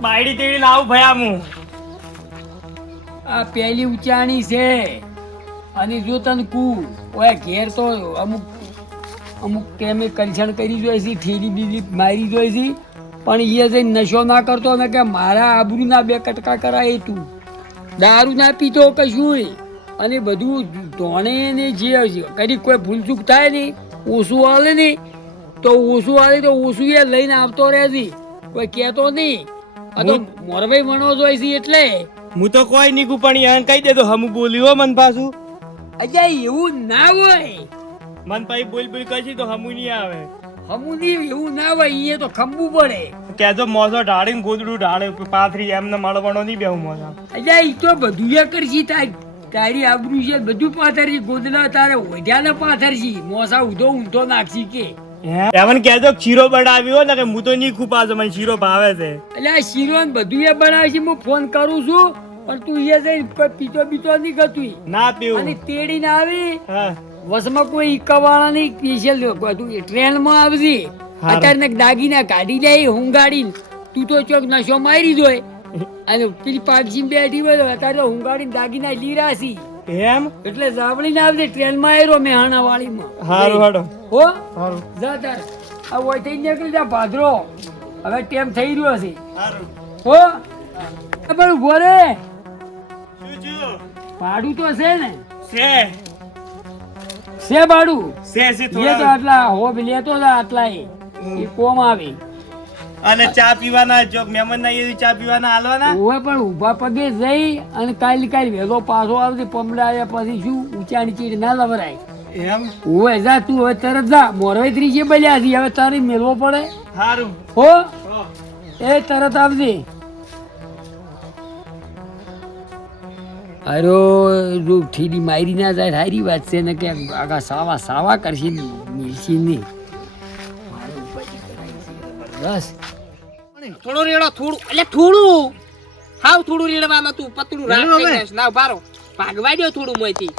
બાયડી તેડી લાવું ભયા હું આ પેલી ઉચાણી છે અને જો તને કુ ઓય ઘેર તો અમુક અમુક કેમિકલ કરી જોઈ છે ઠેલી બીજી મારી જોઈ છે પણ એ જઈને નશો ના કરતો ને કે મારા આબરૂના બે કટકા કરાય તું દારૂ ના પીતો કશું અને બધું ધોણે ને જે કદી કોઈ ભૂલચૂક થાય ને ઓછું હાલે ને તો ઓછું હાલે તો ઓછું એ લઈને આવતો રહે છે કોઈ કહેતો નહીં આ તો મોરભાઈ મણો જોઈ છે એટલે હું તો કોઈ નીકું પણ યાર કહી દેતો હમ બોલ્યો મન પાછું અજય એવું ના હોય મન પાઈ બોલ કરશી તો હમુ નહીં આવે હમુની એવું ના હોય અહીંયા તો ખંભવું પડે કેજો મોસો ઢાળીને ગોદડું ઢાળે પાથરી એમને મળવાનો નહીં બેહું મોસા અજય ઈ તો બધું એ કરશી તારી આબરૂ છે બધું પાથરજી ગોદડા તારે ઓઢ્યાને પાથરજી મોસા ઊંધો નાખશી કે એમને કેજો શીરો બનાવ્યો ને કે હું તો નહીં ખૂપા મને શીરો ભાવે છે એટલે આ શીરો ને બધું એ બનાવશે હું ફોન કરું છું પણ તું એ જઈને કોઈ પીતો નહીં કરતું ના પીવું અને તેડી ના આવી હા વસમાં કોઈ ઈકાવાળા નહીં સ્પેશિયલ ટ્રેનમાં આવશે અત્યારે દાગીના કાઢી લે હુંગાડીને તું તો ચોક નશો મારી જોય અને પેલી પાકસી બેઠી હોય અત્યારે હુંગાડીને દાગીના લીરાશી એમ એટલે જાવડી ના આવજે ટ્રેનમાં આવ્યો મેહાણા વાળીમાં હારું હાડો હો હારું જા તાર આ ઓય થઈ નીકળી જા ભાદરો હવે ટેમ થઈ રહ્યો છે હારું હો પણ ઉભો રે શું ભાડું તો છે ને છે ભાડું છે એ તો થોડા આટલા હોબ લેતો જા આટલા એ કોમ આવે અને ચા પીવાના જો મહેમાન ના એ ચા પીવાના હાલવાના ઓય પણ ઊભા પગે જઈ અને કાલ વહેલો પાછો આવશે પમડાયા પછી શું ઊંચા નીચે ના લવરાય એમ ઓય જા તું હવે તરત જા મોરવાઈ ત્રીજે બલ્યા છે હવે તારે મેળવો પડે હારું હો એ તરત આવજે અરે જો ઠીડી મારી ના જાય સારી વાત છે ને કે આગા સાવા કરશે મિલશે નહીં બસ થોડું રેડો થોડું એટલે થોડું હાવ થોડું રેડવામાં તું પતલું રાખ ના બારો ભાગવા દો થોડું મોયથી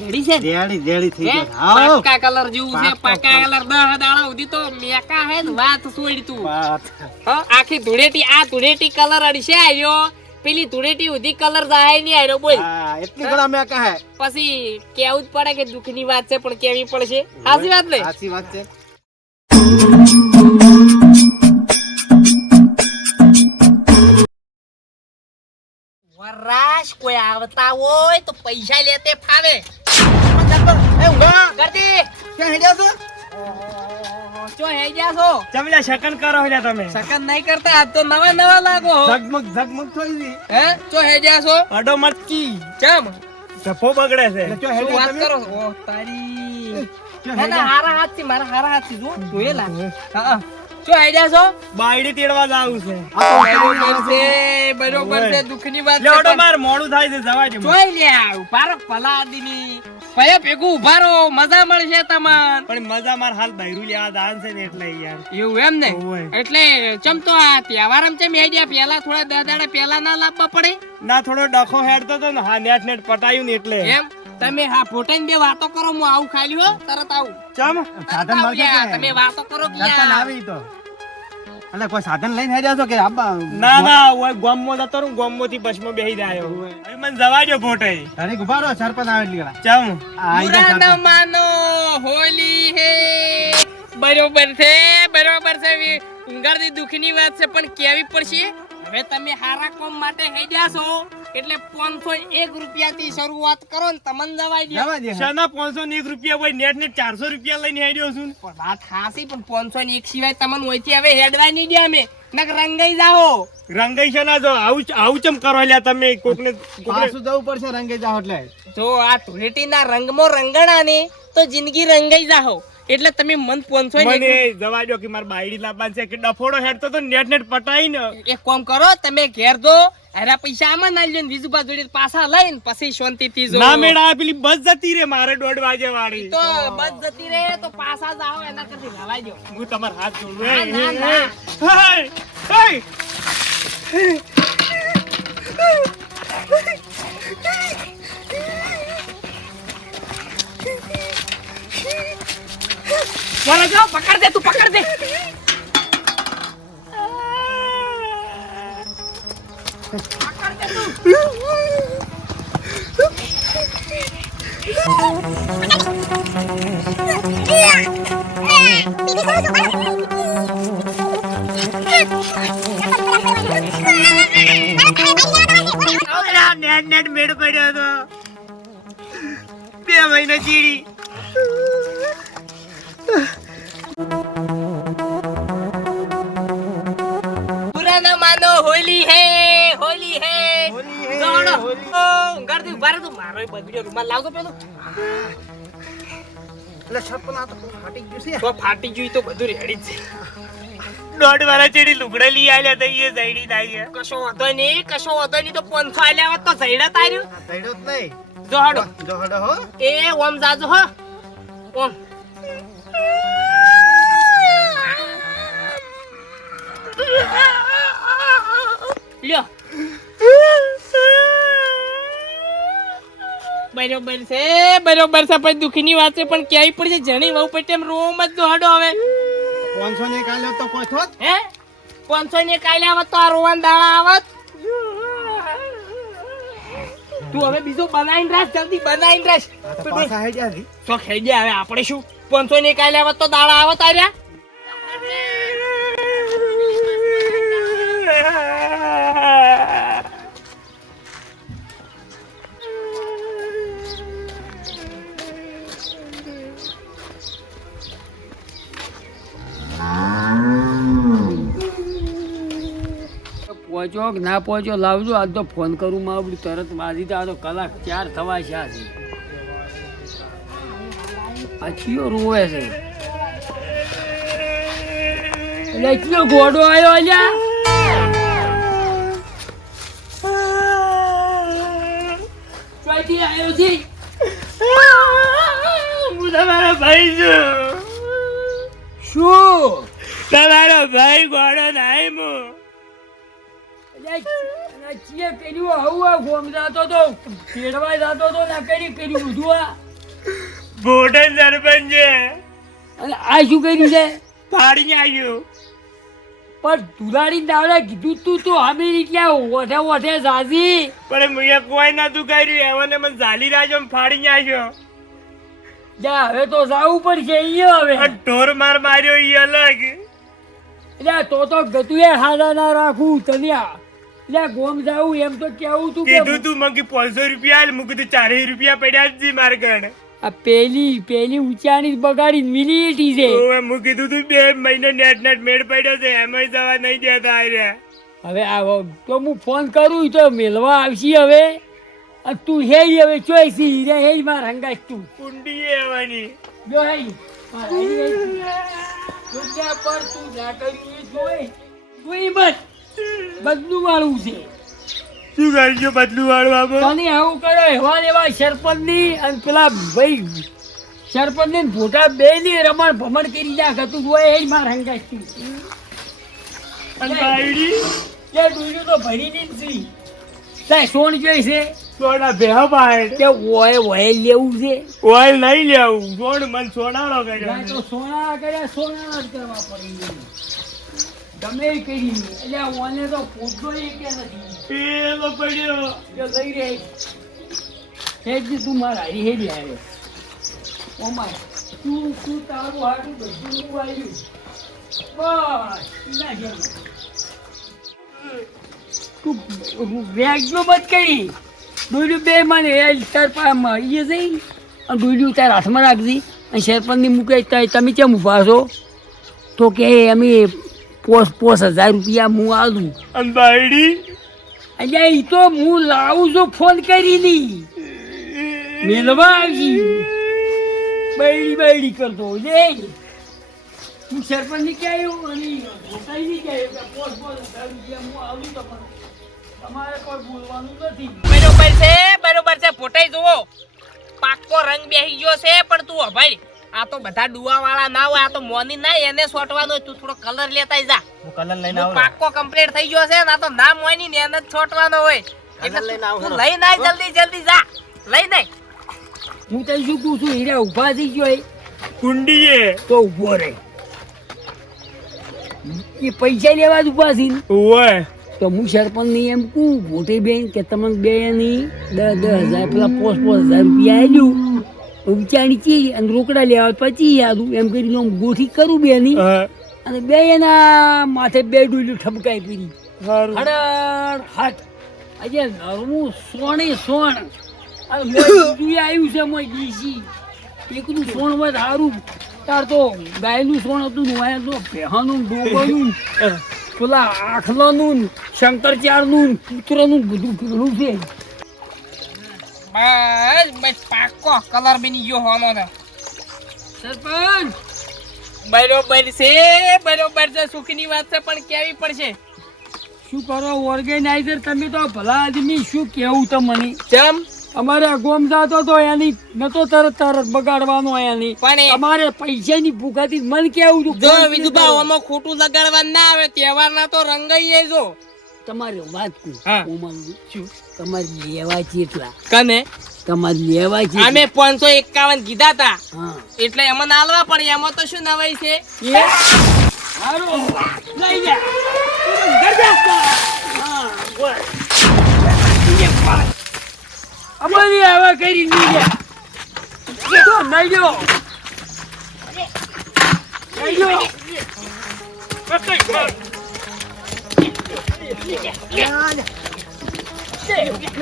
રેડી છે રેડી થઈ હે? પાકા કલર જેવું છે પાકા કલર 10 દાડા સુધી તો મેકા હે ને વાત છોડી તું હા આખી ધૂળેટી આ ધૂળેટી કલર અડશે આયો પેલી ધૂળેટી ઉધી કલર જાય નહીં આયો બોલ હા એટલી ઘણા મેકા હે પછી કેવું જ પડે કે દુઃખની વાત છે પણ કેવી પડશે સાચી વાત ને સાચી વાત છે વરાશ કોઈ આવતા હોય તો પૈસા લેતે ફાવે કરતી ક્યાં હેડ્યા છો ચો હે ગયા છો ચમલા શકન કરો હે તમે સકન નહીં કરતા આ તો નવા લાગો ઝગમગ થોડી દી હે ચો હે ગયા છો અડો મટકી ચમ સફો બગડે છે શું વાત કરો છો ઓ તારી ના ના હારા હાથથી મારા હારા હાથથી જો જોયેલા હા ચો હે ગયા છો બાયડી તેડવા જાવું છે બરોબર છે દુઃખની વાત લે ઓડો માર મોડું થાય છે જવા દે જોઈ લે ઉભારો પલાદીની પયા ભેગું ઉભારો મજા મળશે તમને પણ મજા માર હાલ બૈરું લે આ દાન છે ને એટલે યાર એવું એમ ને ઓય. એટલે ચમતો આ તહેવારમ ચમ આઈડિયા પેલા થોડા દાડા પેલા ના લાવવા પડે ના થોડો ડખો હેડતો તો ને હા નેટ પટાયું ને એટલે એમ તમે હા ફોટાઈને બે વાતો કરો હું આવું ખાલી હો તરત આવું ચમ તરત આવું યાર, તમે વાતો કરો કે યાર. અને કોઈ સાધન લઈને હેડ્યા છો કે આબા ના ના ઓય ગોમમાં જતો રહું ગોમમાં થી બસમાં બેહી જાયો હવે મને જવા દો ફોટે ઘણી ગુબારો સરપંચ આવે એટલે ગળા. ચમ બુરા ન માનો હોલી હે બરોબર છે ઊંઘાડતી દુઃખની વાત છે પણ કેવી પડશે હવે તમે હારા કોમ માટે હેડ્યા છો એટલે 501 રૂપિયાથી શરૂઆત કરો ને તમને જવાય દે જવા દે. શના 501 રૂપિયા હોય નેટ ને 400 રૂપિયા લઈને હેડ્યો છું પણ વાત ખાસી પણ 501 સિવાય તમને ઓયથી હવે હેડવાય નહીં દે અમે નક રંગાઈ જાઓ રંગાઈ છે ના જો આવું ચમ કરો લ્યા તમે કોકને પાછું જવું પડશે રંગે જાઓ એટલે જો આ ધૂળેટીના રંગમાં રંગણા ને તો જિંદગી રંગાઈ જાઓ એટલે તમે મન 500 મને જવા દો કે માર બાયડી લાવવાનું છે કે ડફોડો હેડતો તો નેટ પટાઈ ને એક કામ કરો તમે ઘેર દો અરે પૈસા આમાં ના લ્યો ને વિજુબા જોડે પાછા લઈને પછી શાંતિથી જો ના મેળા પેલી બસ જતી રે મારે 1:30 વાગે વાળી તો બસ જતી રહે તો પાછા જાઓ એના કરતી રવાઈ દો. હું તમાર હાથ જોડું ના, ના, બોલો જો પકડ દે તું પકડ દે. નેટ મેળ પડ્યો તો 2 મહિના ચીડી बुरा ना मानो होली है जोड़ो गर्दी बारे तो मारो बगड़ियो रुमाल लाव तो પેલું એટલે છપ્પન આ તો ફાટી ગયું છે તો ફાટી ગયું તો બધું રેડી છે. 1:30 વાળા ચીડી લુગડા લઈ આલ્યા તો એ જઈડી થાય કશો વાંધો નહીં તો 500 આલ્યા હોત તો જઈડા તાર્યું તૈડો જ નહીં જો હાડો જો હડો હો એ ઓમ જાજો હો ઓમ લ્યો બરોબર છે પણ દુખની વાત છે પણ ક્યાંય પડશે જણી વહુ પડશે એમ રોમ જ જો હાડો હવે 500 ને કાલ્યો તો કોઈ થોત હે 500 ને કાલે આવત તો આ રોવાન દાડા આવત. તું હવે બીજો બનાવીને રાખ જલ્દી બનાવીને રાખ આ તો પાછા હેડ્યા છી તો ખાઈ ગયા હવે આપણે શું 500 ને કાલે આવત તો દાડા આવત આર્યા. પહોંચો કે ના પહોંચો લાવજો આજ તો ફોન કરું માં તરત બાજી તો આ તો કલાક 4 થવા છે આ ચિયો રોવે છે એટલે ચિયો ઘોડો આવ્યો અલ્યા ક્યાંથી આવ્યો છે હું તમારો ભાઈ છું શું તમારો ભાઈ ગોળો નાય હું ચીએ કર્યું આવું ગોમ જાતો તો ખેડવા જાતો તો ના કર્યું બધું આ બોડન સરપંચ છે અને આ શું કર્યું છે ફાડીને આવ્યું પણ દુલાડી દાવડે કીધું તું તો અમે એટલે ઓઠે જાજી પણ મેં કોઈ નતું કર્યું એમને મને ઝાલી રાજો ફાડીને આવ્યો જા હવે તો જાવું પડશે અહીંયા હવે અને ઢોર માર માર્યો ઈ અલગ એટલે તો ગતુએ હાડા ના રાખું તન્યા એટલે ગોમ જાવું એમ તો કેવું તું કીધું તું મને 500 રૂપિયા આલ મૂકી તું 400 રૂપિયા પડ્યા જ જી માર ગણ આ પેલી ઊંચાની બગાડી મિલીટી છે ઓએ હું કીધું તું 2 મહિને નેટ મેળ પડ્યો છે એમાંય જવા નહીં દેતા આર્યા હવે આ તો હું ફોન કરું તો મેલવા આવશી હવે અને તું હે હવે ચોઈસી રે હે માર હંગાશ તું કુંડી આવવાની જો હે દુનિયા પર તું ના કરી જોઈ બસ બદલું વાળું છે શું કરજો બદલું વાળું આપો તને આવું કરો એવા સરપંચની અને પેલા ભાઈ સરપંચની ફોટા બે ની રમણ ભમણ કરી નાખ તું જોઈ હે માર હંગાશ તું અને બાયડી કે ડુલ્યું તો ભરી ની છી તાય સોન જોઈ છે સોના બેહ બાય કે ઓય લેવું છે ઓઇલ નહીં લેવું સોણ મન સોનાળો કર્યો ના તો સોના કર્યા સોના જ કરવા પડી ગમે એ કરી એટલે ઓને તો ફૂટતો કે નથી પેલો પડ્યો જો લઈ રે હેજ તું મારા હરી હેડી આવ્યો ઓમાય તું તારું હાડું બધું આવ્યું બસ ના જેમ તું વેગનો બધ કરી ડોલ્યું બે મને તાર પામાં એ જઈ અને ડોલ્યું તાર હાથમાં રાખજી અને સરપંચની મૂકે તમે કેમ ઊભા છો તો કે અમે 5,000 રૂપિયા હું આવું અને બાયડી એટલે એ તો હું લાવું છું ફોન કરીને મેળવા આવી બૈડી કરતો લે હું સરપંચ ની ક્યાં આવ્યો અને મોટાઈ ની ક્યાં આવ્યો કે પોસ હું આવું તો પણ તમારે કોઈ બોલવાનું નથી. બરોબર છે ફોટાઈ જુઓ પાક્કો રંગ બેહી ગયો છે પણ તું ભાઈ આ તો બધા ડુવા વાળા ના હોય આ તો મોની ના એને છોટવાનો હોય તું થોડો કલર લેતા જા હું કલર લઈને આવું પાક્કો કમ્પ્લીટ થઈ ગયો છે ને આ તો ના મોની ને એને જ છોટવાનો હોય એટલે લઈને આવું તું લઈને આય જલ્દી જા લઈને આય. હું તને શું કહું છું હીરા ઊભા થઈ ગયો કુંડીએ તો ઊભો રહે એ પૈસા લેવા જ ઊભા છે ને ઓય તો હું સરપંચ ની એમ કહું મોટી બેન કે તમને બે ની 10,000 પેલા 5,000 રૂપિયા આલ્યું વિચારી ચી અને રોકડા લેવા પછી યાદું એમ કરીને હું ગોઠી કરું બે ની અને બે એના માથે બે ડોલ્યું ઠપકાઈ પીરી હડડ હાટ આજે નરમું સોણે સોણ અને મોય આવ્યું છે મોય ડીસી એકલું સોણ હોય સારું તાર તો ગાયનું સોણ હતું ને વાયા તો ભેહાનું ડોબરનું પેલા આખલાનું શંકરચારનું પુત્રનું બધું ભેગું છે. બસ પાક્કો કલર બની ગયો હોનો ને સરપંચ બરોબર છે સુખની વાત છે પણ કેવી પડશે શું કરો ઓર્ગેનાઇઝર તમે તો ભલા આદમી શું કેવું તમને ચમ અમારે ગોમ જાતો તો એની નતો તરત બગાડવાનો એની પણ એ- અમારે પૈસાની ભૂખાથી મન કેવું હતું જો વિધુબા આમાં ખોટું લગાડવા ના આવે તહેવારના તો રંગાઈ જો તમારે વાત કહું હા. ઓમાનું શું તમારે લેવા કેટલા કને તમારે લેવા છે અમે 551 કીધા તા હા એટલે એમાં નાલવા પણ એમાં તો શું નવાઈ છે એ હારો લઈ જા ઘર જા હા બોલ અમારી આવા કરી ની લે તો નહીં જો નહીં જો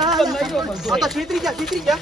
આ તો છેતરી જા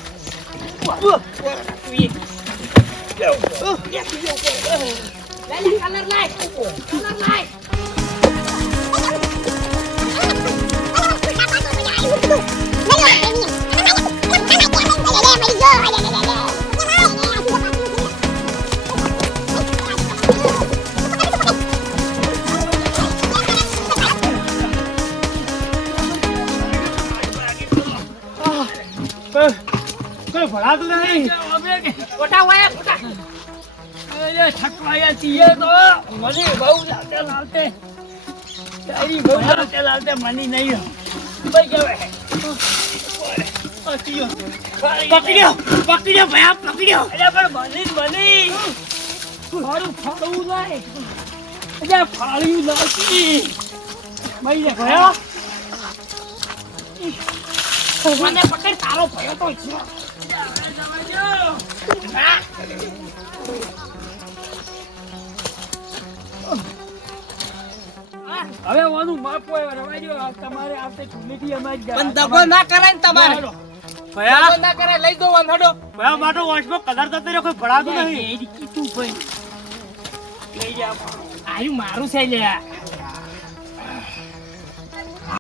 કોઈ ભણાતું નહીં ફોટા વાયા ફોટા અરે ઠકવાયા છીએ તો મને બહુ લાગે લાલતે તારી બહુ લાગે લાલતે મને નહીં ભાઈ કહેવાય પકડ્યો ભયા પકડ્યો અરે પણ મને મારું ફાળવું લાય અરે ફાળ્યું નથી ભાઈ ભયા મને પકડ તારો ભયો તો છે હવે વાનું માપ હોય રવાજો તમારે આવતે ચૂલીથી અમારી પણ દગો ના કરાય ને તમારે ભયા દગો ના કરાય લઈ દો વંધડો ભયા માટો વોશમાં કલર થતો રહ્યો કોઈ ભણાતું નહીં કીધું ભાઈ લઈ જા આયુ મારું છે લ્યા